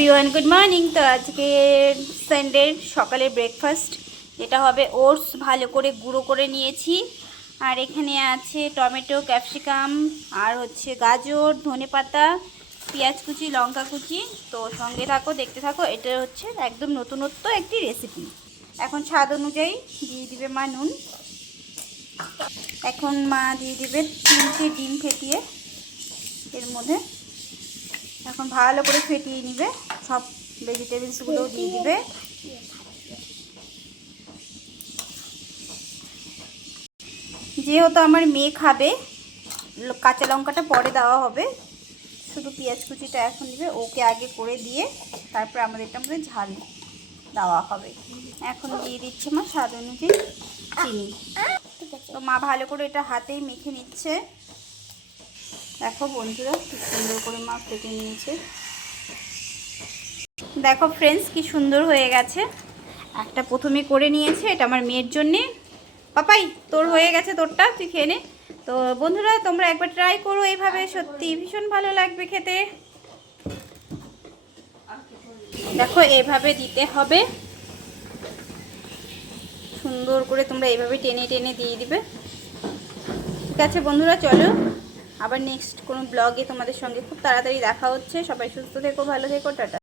Everyone good morning. তো আজকে সানডের সকালের ব্রেকফাস্ট যেটা হবে ওটস ভালো করে গুঁড়ো করে নিয়েছি। আর এখানে আছে টমেটো, ক্যাপসিকাম, আর হচ্ছে গাজর, ধনেপাতা, পেঁয়াজ কুচি, লঙ্কা কুচি। তো সঙ্গে থাকো, দেখতে থাকো। এটা হচ্ছে একদম নতুনত্ব একটি রেসিপি। এখন স্বাদ অনুযায়ী দিয়ে দিবে মা নুন। এখন মা দিয়ে দিবে 3টে ডিম ফেটিয়ে এর মধ্যে। এখন ভালো করে ফেটিয়ে নিবে, সব ভেজিটেবলসগুলোও দিয়ে দিবে। যেহেতু আমার মেয়ে খাবে, কাঁচা লঙ্কাটা পরে দেওয়া হবে, শুধু পেঁয়াজ কুচিটা এখন দিবে। ওকে আগে করে দিয়ে তারপর আমাদেরটার মধ্যে ঝাল দেওয়া হবে। এখন দিয়ে দিচ্ছে মা স্বাদ অনুযায়ী চিনি। তো মা ভালো করে এটা হাতেই মেখে নিচ্ছে। দেখো বন্ধুরা, খুব সুন্দর করে মা ফেটে নিয়েছে। দেখো ফ্রেন্ডস, কি সুন্দর হয়ে গেছে। একটা প্রথমে করে নিয়েছে, এটা আমার মেয়ের জন্যে। পাপাই, তোর হয়ে গেছে, তোরটা তুই খেয়ে নে। তো বন্ধুরা, তোমরা একবার ট্রাই করো এইভাবে, সত্যি ভীষণ ভালো লাগবে খেতে। দেখো এইভাবে দিতে হবে, সুন্দর করে তোমরা এইভাবে টেনে টেনে দিয়ে দিবে। ঠিক আছে বন্ধুরা, চলো আবার নেক্সট কোনো ব্লগে তোমাদের সঙ্গে খুব তাড়াতাড়ি দেখা হচ্ছে। সবাই সুস্থ থেকো, ভালো থেকো, টাটা।